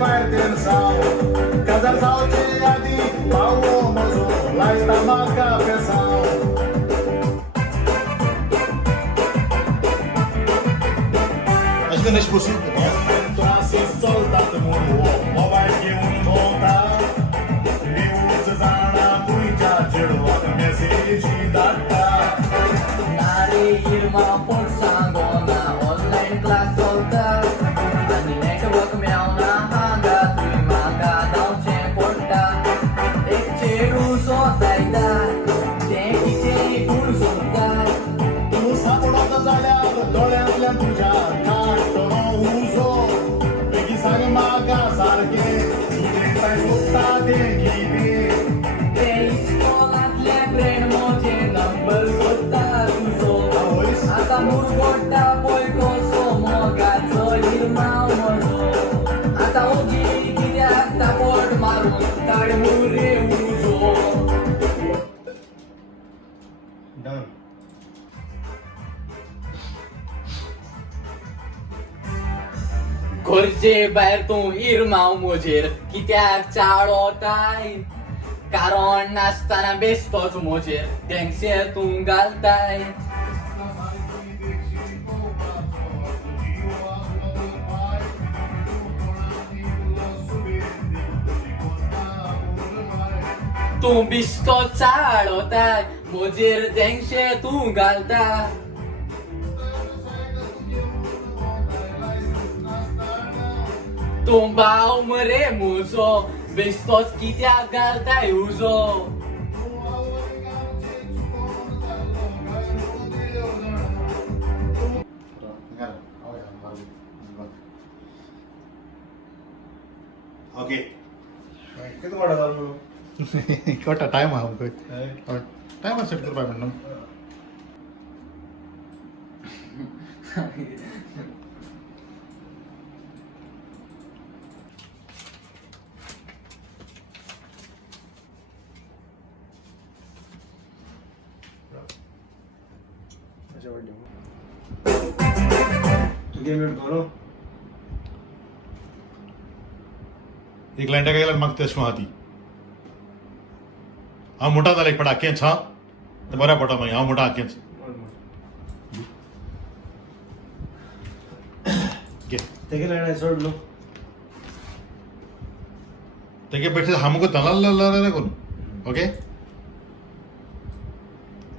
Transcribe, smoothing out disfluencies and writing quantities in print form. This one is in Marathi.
भायर pensão casal de adi paulo mozo lá está marca pressão Acho que é neste possível, não é? Traço soldato mundo mobile que volta Liu zana muita tirwa message data नारी हिरमा पोर्सांगोना ऑनलाइन क्लास चल्दा अनि नेटवर्क म्याउना हागा तुई मागा दाउचे पोर्टा एक चेडू सोदायदा तेकी चे गुरु सोदा तू सापडत जाल्यार दोळ्यांतल्यान तुझ्या काडटो उजो बेगी सांग म्हाका सारके तुजें काय सोदता तें कितें ते इस्कोलांतले फ्रेंड मोचे नंबर सोदता तुजो आता मुरगोडटा पळय कसो मोगाचो हिरमाव म्हजो आता ओगी कित्याक तापट मारून काड मुरे उजो Done. घरचे भायर तूं इरमाव मोजेर कित्याक चाळोताय कारण नासतना बेसतोच मोजेर तेंगशे तूं घालताय तूं बिस्तो चाळोताय मोजेर तेंगशे तूं घालता तूं भाव मरे मुजो बेस्तोच कित्याक घालताय उजो Okay. किती वाडा जालो Quanto time é? Time é certo para mim, não? तू गेम करो एक लाईन टाकायला मागते हाती हांव मोठा जालें पण आख्खेंच हा तर बऱ्या पडटा मागीर हांव मोठा आख्खेंच घे तेगे लायना सोड न्हू तेगे बेटे हामुको तलाल करून ओके